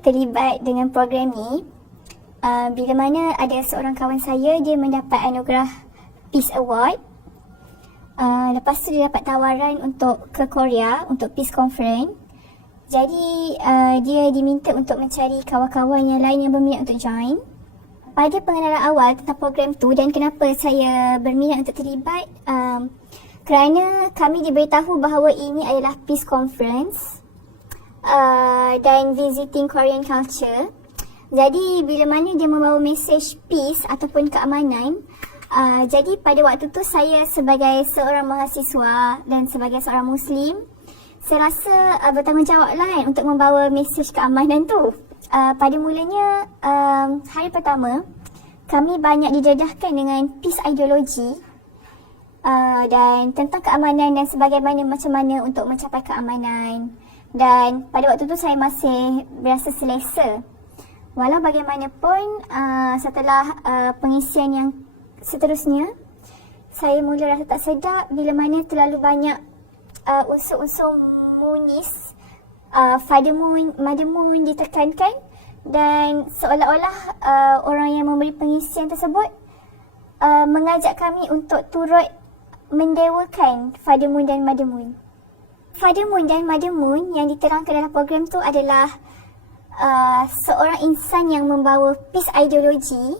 terlibat dengan program ni uh, bila mana ada seorang kawan saya dia mendapat anugerah Peace Award. Uh, lepas tu dia dapat tawaran untuk ke Korea untuk Peace Conference. Jadi uh, dia diminta untuk mencari kawan-kawan yang lain yang berminat untuk join. Pada pengenalan awal tentang program tu dan kenapa saya berminat untuk terlibat um, kerana kami diberitahu bahawa ini adalah Peace Conference uh, dan visiting Korean culture. Jadi bila mana dia membawa mesej peace ataupun keamanan, uh, jadi pada waktu tu saya sebagai seorang mahasiswa dan sebagai seorang muslim, saya rasa uh, bertanggungjawab lah untuk membawa mesej keamanan tu. Uh, pada mulanya um, hari pertama, kami banyak dijajahkan dengan peace ideology uh, dan tentang keamanan dan sebagaimana macam mana untuk mencapai keamanan. Dan pada waktu tu saya masih berasa selesa. Walau bagaimanapun uh, setelah uh, pengisian yang seterusnya, saya mula rasa tak sedap bila mana terlalu banyak uh, unsur-unsur munis, uh, Father Moon, Mother Moon ditekankan dan seolah-olah uh, orang yang memberi pengisian tersebut uh, mengajak kami untuk turut mendewakan Father Moon dan Mother Moon. Father Moon dan Mother Moon yang diterangkan dalam program tu adalah uh, seorang insan yang membawa peace ideology.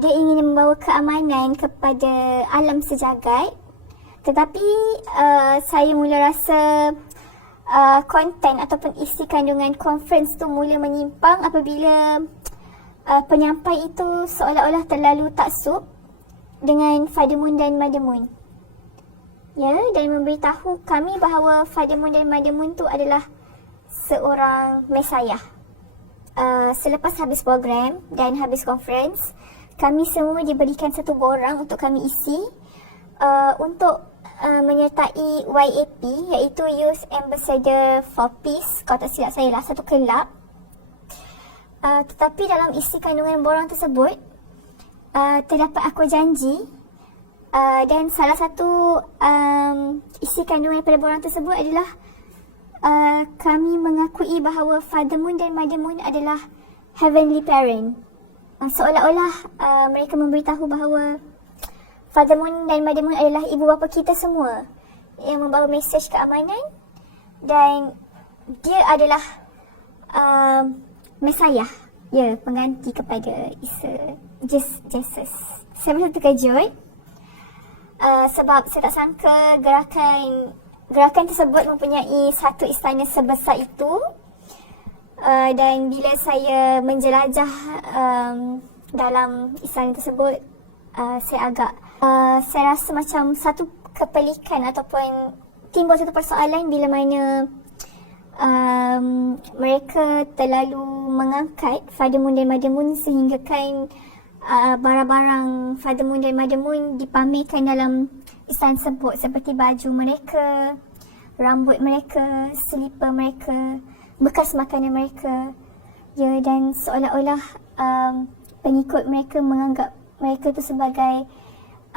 Dia ingin membawa keamanan kepada alam sejagat. Tetapi uh, saya mula rasa uh, konten ataupun isi kandungan conference tu mula menyimpang apabila uh, penyampai itu seolah-olah terlalu taksub dengan Father Moon dan Mother Moon ya dan memberitahu kami bahawa Moon dan Moon tu adalah seorang mesayah. Uh, selepas habis program dan habis conference, kami semua diberikan satu borang untuk kami isi uh, untuk uh, menyertai YAP iaitu Youth Ambassador for Peace, kalau tak silap saya lah, satu kelab. Uh, tetapi dalam isi kandungan borang tersebut, uh, terdapat aku janji Uh, dan salah satu um, isi kandungan pada borang tersebut adalah uh, kami mengakui bahawa Father Moon dan Mother Moon adalah heavenly parent. Uh, seolah-olah uh, mereka memberitahu bahawa Father Moon dan Mother Moon adalah ibu bapa kita semua yang membawa mesej keamanan dan dia adalah uh, Messiah, ya, pengganti kepada Isa, Jesus. Saya betul terkejut uh, sebab saya tak sangka gerakan gerakan tersebut mempunyai satu istana sebesar itu. Uh, dan bila saya menjelajah um, dalam istana tersebut uh, saya agak uh, saya rasa macam satu kepelikan ataupun timbul satu persoalan bila mana um, mereka terlalu mengangkat Moon dan Moon sehingga kan uh, barang-barang Father Moon dan Mother Moon dipamerkan dalam istana sebut seperti baju mereka, rambut mereka, selipar mereka, bekas makanan mereka. Ya dan seolah-olah um, pengikut mereka menganggap mereka itu sebagai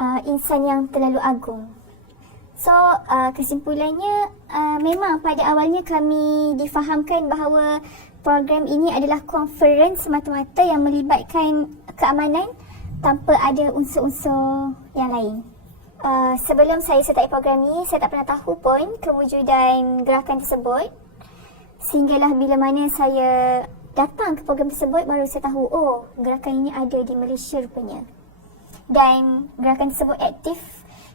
uh, insan yang terlalu agung. So uh, kesimpulannya uh, memang pada awalnya kami difahamkan bahawa program ini adalah conference semata-mata yang melibatkan keamanan tanpa ada unsur-unsur yang lain. Uh, sebelum saya sertai program ini, saya tak pernah tahu pun kewujudan gerakan tersebut. Sehinggalah bila mana saya datang ke program tersebut, baru saya tahu, oh gerakan ini ada di Malaysia rupanya. Dan gerakan tersebut aktif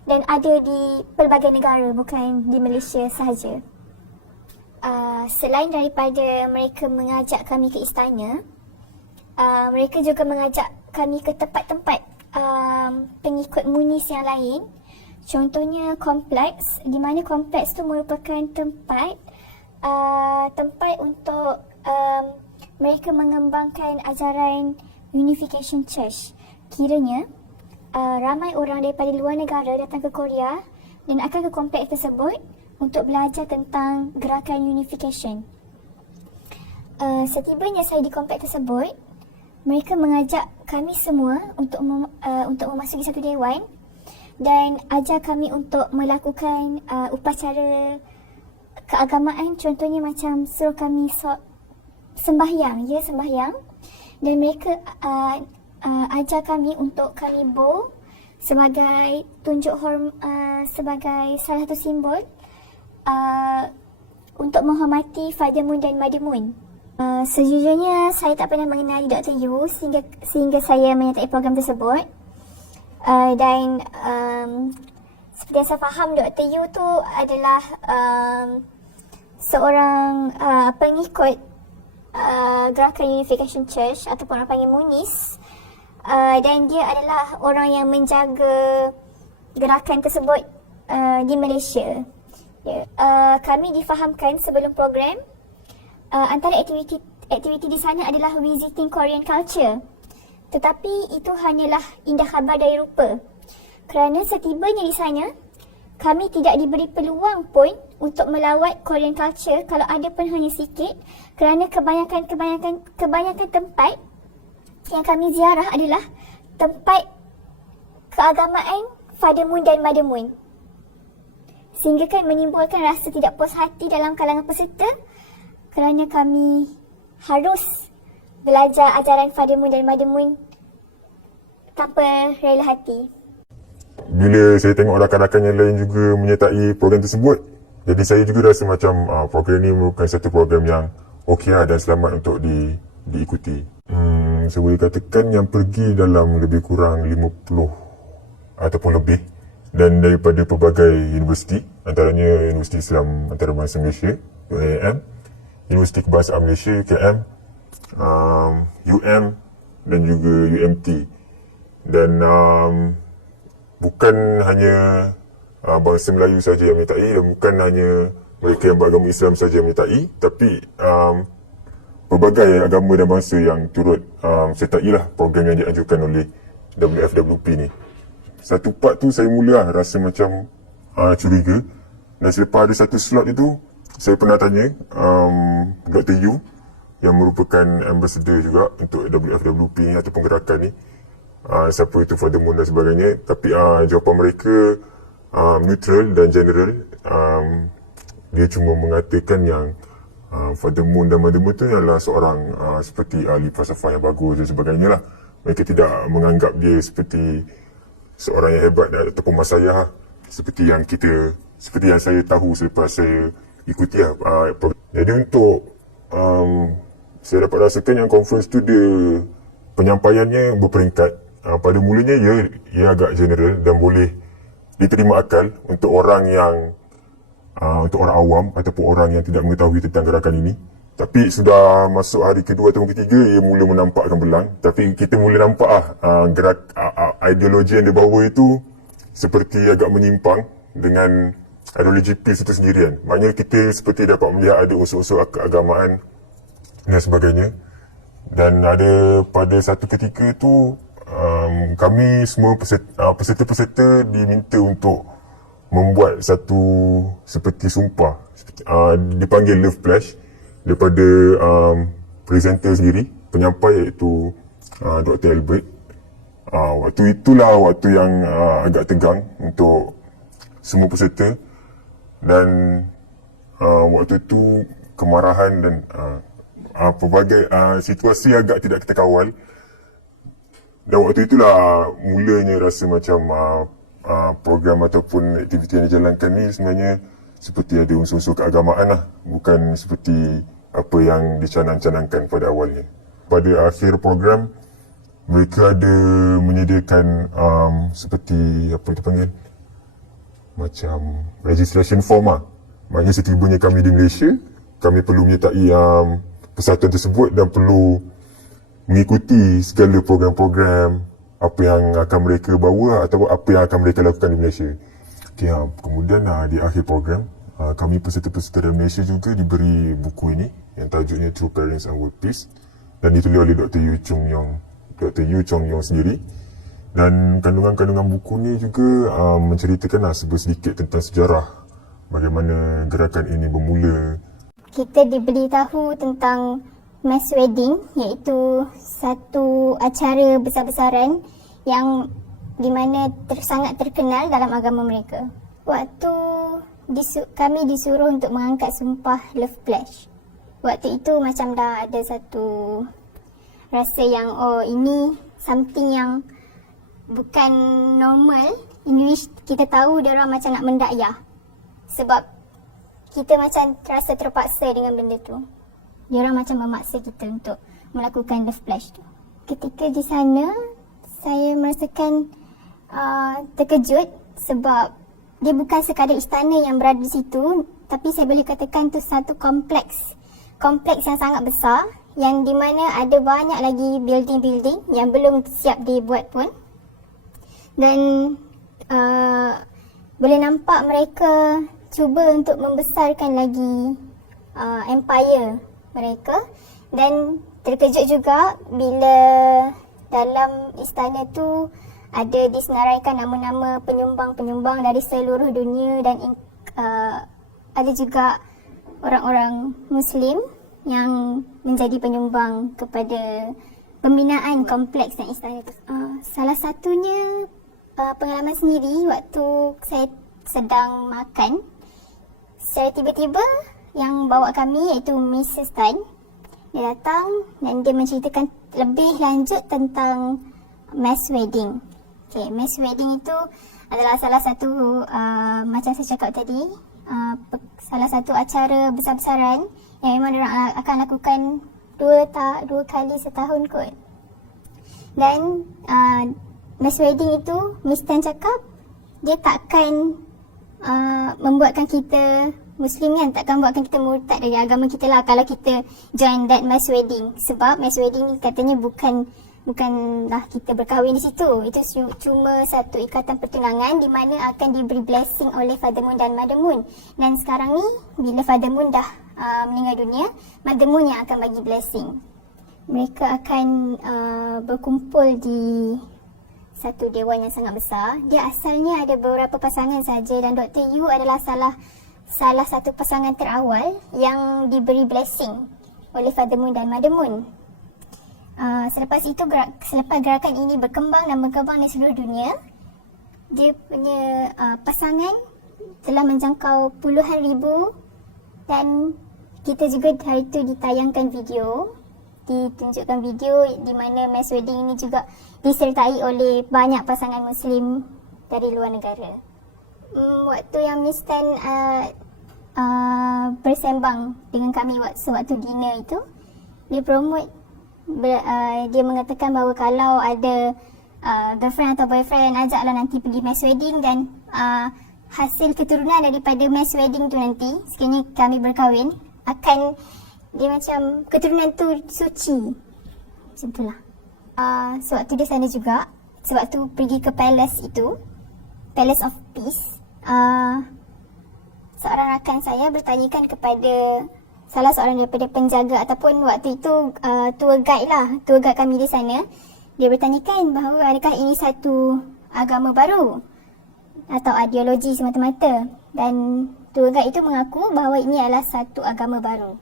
dan ada di pelbagai negara, bukan di Malaysia sahaja. Uh, selain daripada mereka mengajak kami ke istana, uh, mereka juga mengajak kami ke tempat-tempat um, pengikut munis yang lain. Contohnya kompleks, di mana kompleks itu merupakan tempat uh, tempat untuk um, mereka mengembangkan ajaran Unification Church. Kiranya uh, ramai orang daripada luar negara datang ke Korea dan akan ke kompleks tersebut untuk belajar tentang gerakan Unification. Uh, setibanya saya di kompleks tersebut, mereka mengajak kami semua untuk mem, uh, untuk memasuki satu dewan dan ajar kami untuk melakukan uh, upacara keagamaan contohnya macam suruh kami so, sembahyang, ya sembahyang. Dan mereka uh, uh, ajar kami untuk kami bow sebagai tunjuk horm uh, sebagai salah satu simbol uh, untuk menghormati Moon dan Moon. Uh, sejujurnya saya tak pernah mengenali Dr. Yu sehingga sehingga saya menyertai program tersebut. Uh, dan um, seperti yang saya faham Dr. Yu tu adalah um, seorang uh, pengikut uh, gerakan Unification Church ataupun orang panggil Munis uh, dan dia adalah orang yang menjaga gerakan tersebut uh, di Malaysia. Yeah. Uh, kami difahamkan sebelum program uh, antara aktiviti aktiviti di sana adalah visiting Korean culture. Tetapi itu hanyalah indah khabar dari rupa. Kerana setibanya di sana, kami tidak diberi peluang pun untuk melawat Korean culture kalau ada pun hanya sikit kerana kebanyakan kebanyakan kebanyakan tempat yang kami ziarah adalah tempat keagamaan Father Moon dan Mother Moon. Sehingga kan menimbulkan rasa tidak puas hati dalam kalangan peserta. Kerana kami harus belajar ajaran Moon dan Mother tanpa rela hati. Bila saya tengok rakan-rakan yang lain juga menyertai program tersebut jadi saya juga rasa macam uh, program ini merupakan satu program yang okey lah dan selamat untuk di, diikuti. Hmm, saya boleh katakan yang pergi dalam lebih kurang 50 ataupun lebih dan daripada pelbagai universiti antaranya Universiti Islam Antarabangsa Malaysia UAM Universiti Kebangsaan Malaysia UKM um, UM dan juga UMT dan um, bukan hanya uh, bangsa Melayu saja yang menyertai dan bukan hanya mereka yang beragama Islam saja yang menyertai tapi um, pelbagai agama dan bangsa yang turut um, sertai lah program yang dianjurkan oleh WFWP ni satu part tu saya mula lah rasa macam uh, curiga. Dan selepas ada satu slot itu saya pernah tanya um, Dr. Yu yang merupakan ambassador juga untuk WFWP ni ataupun gerakan ni. Uh, siapa itu Father Moon dan sebagainya. Tapi uh, jawapan mereka uh, neutral dan general. Um, dia cuma mengatakan yang uh, Father Moon dan Mother Moon itu adalah seorang uh, seperti ahli falsafah yang bagus dan sebagainya lah. Mereka tidak menganggap dia seperti seorang yang hebat ataupun masayah seperti yang kita seperti yang saya tahu selepas saya ikuti lah uh, jadi untuk um, saya dapat rasakan yang conference tu dia penyampaiannya berperingkat uh, pada mulanya ia ia agak general dan boleh diterima akal untuk orang yang uh, untuk orang awam ataupun orang yang tidak mengetahui tentang gerakan ini. Tapi sudah masuk hari kedua atau ketiga ia mula menampakkan belang. Tapi kita mula nampak ah uh, gerak uh, ideologi yang dibawa itu seperti agak menyimpang dengan ideologi PIS itu sendirian. Maknanya kita seperti dapat melihat ada unsur-unsur keagamaan dan sebagainya. Dan ada pada satu ketika itu um, kami semua uh, peserta-peserta diminta untuk membuat satu seperti sumpah uh, dipanggil love pledge daripada um, presenter sendiri penyampai iaitu uh, Dr. Albert uh, waktu itulah waktu yang uh, agak tegang untuk semua peserta dan uh, waktu itu kemarahan dan uh, uh, pelbagai uh, situasi agak tidak kita kawal dan waktu itulah mulanya rasa macam uh, uh, program ataupun aktiviti yang dijalankan ni sebenarnya seperti ada unsur-unsur keagamaan lah. Bukan seperti apa yang dicanang-canangkan pada awalnya. Pada akhir program, mereka ada menyediakan um, seperti apa itu panggil? Macam registration form lah. Maknanya setibanya kami di Malaysia, kami perlu menyertai um, persatuan tersebut dan perlu mengikuti segala program-program apa yang akan mereka bawa atau apa yang akan mereka lakukan di Malaysia. Okay, ha, kemudian ha, di akhir program, ha, kami peserta-peserta dari Malaysia juga diberi buku ini yang tajuknya True Parents and World Peace dan ditulis oleh Dr. Yu Chung Yong, Dr. Yu Chong Yong sendiri. Dan kandungan-kandungan buku ni juga uh, menceritakan lah sedikit tentang sejarah bagaimana gerakan ini bermula. Kita diberitahu tentang mass wedding iaitu satu acara besar-besaran yang di mana ter, sangat terkenal dalam agama mereka. Waktu disu, kami disuruh untuk mengangkat sumpah love pledge. waktu itu macam dah ada satu rasa yang oh ini something yang bukan normal in which kita tahu dia orang macam nak mendakyah sebab kita macam terasa terpaksa dengan benda tu dia orang macam memaksa kita untuk melakukan the splash tu ketika di sana saya merasakan uh, terkejut sebab dia bukan sekadar istana yang berada di situ tapi saya boleh katakan tu satu kompleks kompleks yang sangat besar yang di mana ada banyak lagi building-building yang belum siap dibuat pun. Dan uh, boleh nampak mereka cuba untuk membesarkan lagi uh, empire mereka. Dan terkejut juga bila dalam istana tu ada disenaraikan nama-nama penyumbang-penyumbang dari seluruh dunia dan uh, ada juga orang-orang muslim yang menjadi penyumbang kepada pembinaan kompleks dan istana. Uh, salah satunya uh, pengalaman sendiri waktu saya sedang makan secara tiba-tiba yang bawa kami iaitu Mrs. Tan dia datang dan dia menceritakan lebih lanjut tentang mass wedding. Okay, mass wedding itu adalah salah satu uh, macam saya cakap tadi uh, salah satu acara besar-besaran yang memang orang akan lakukan dua ta dua kali setahun kot. Dan uh, mass wedding itu Miss Tan cakap dia takkan uh, membuatkan kita Muslim kan takkan buatkan kita murtad dari agama kita lah kalau kita join that mass wedding sebab mass wedding ni katanya bukan bukanlah kita berkahwin di situ itu cuma satu ikatan pertunangan di mana akan diberi blessing oleh Father Moon dan Mother Moon dan sekarang ni bila Father Moon dah uh, meninggal dunia Mother Moon yang akan bagi blessing mereka akan uh, berkumpul di satu dewan yang sangat besar dia asalnya ada beberapa pasangan saja dan Dr. Yu adalah salah salah satu pasangan terawal yang diberi blessing oleh Father Moon dan Mother Moon. Uh, selepas itu, gerak, selepas gerakan ini berkembang dan berkembang di seluruh dunia, dia punya uh, pasangan telah menjangkau puluhan ribu dan kita juga hari itu ditayangkan video ditunjukkan video di mana mass wedding ini juga disertai oleh banyak pasangan muslim dari luar negara. Hmm, waktu yang Miss Tan uh, uh, bersembang dengan kami waktu sewaktu dinner itu dia promote ber, uh, dia mengatakan bahawa kalau ada uh, girlfriend atau boyfriend ajaklah nanti pergi mass wedding dan uh, hasil keturunan daripada mass wedding tu nanti sekiranya kami berkahwin akan dia macam keturunan tu suci. Macam itulah uh, sewaktu dia sana juga sewaktu pergi ke palace itu palace of peace uh, seorang rakan saya bertanyakan kepada salah seorang daripada penjaga ataupun waktu itu uh, tour guide lah, tour guide kami di sana. Dia bertanyakan bahawa adakah ini satu agama baru atau ideologi semata-mata dan tour guide itu mengaku bahawa ini adalah satu agama baru.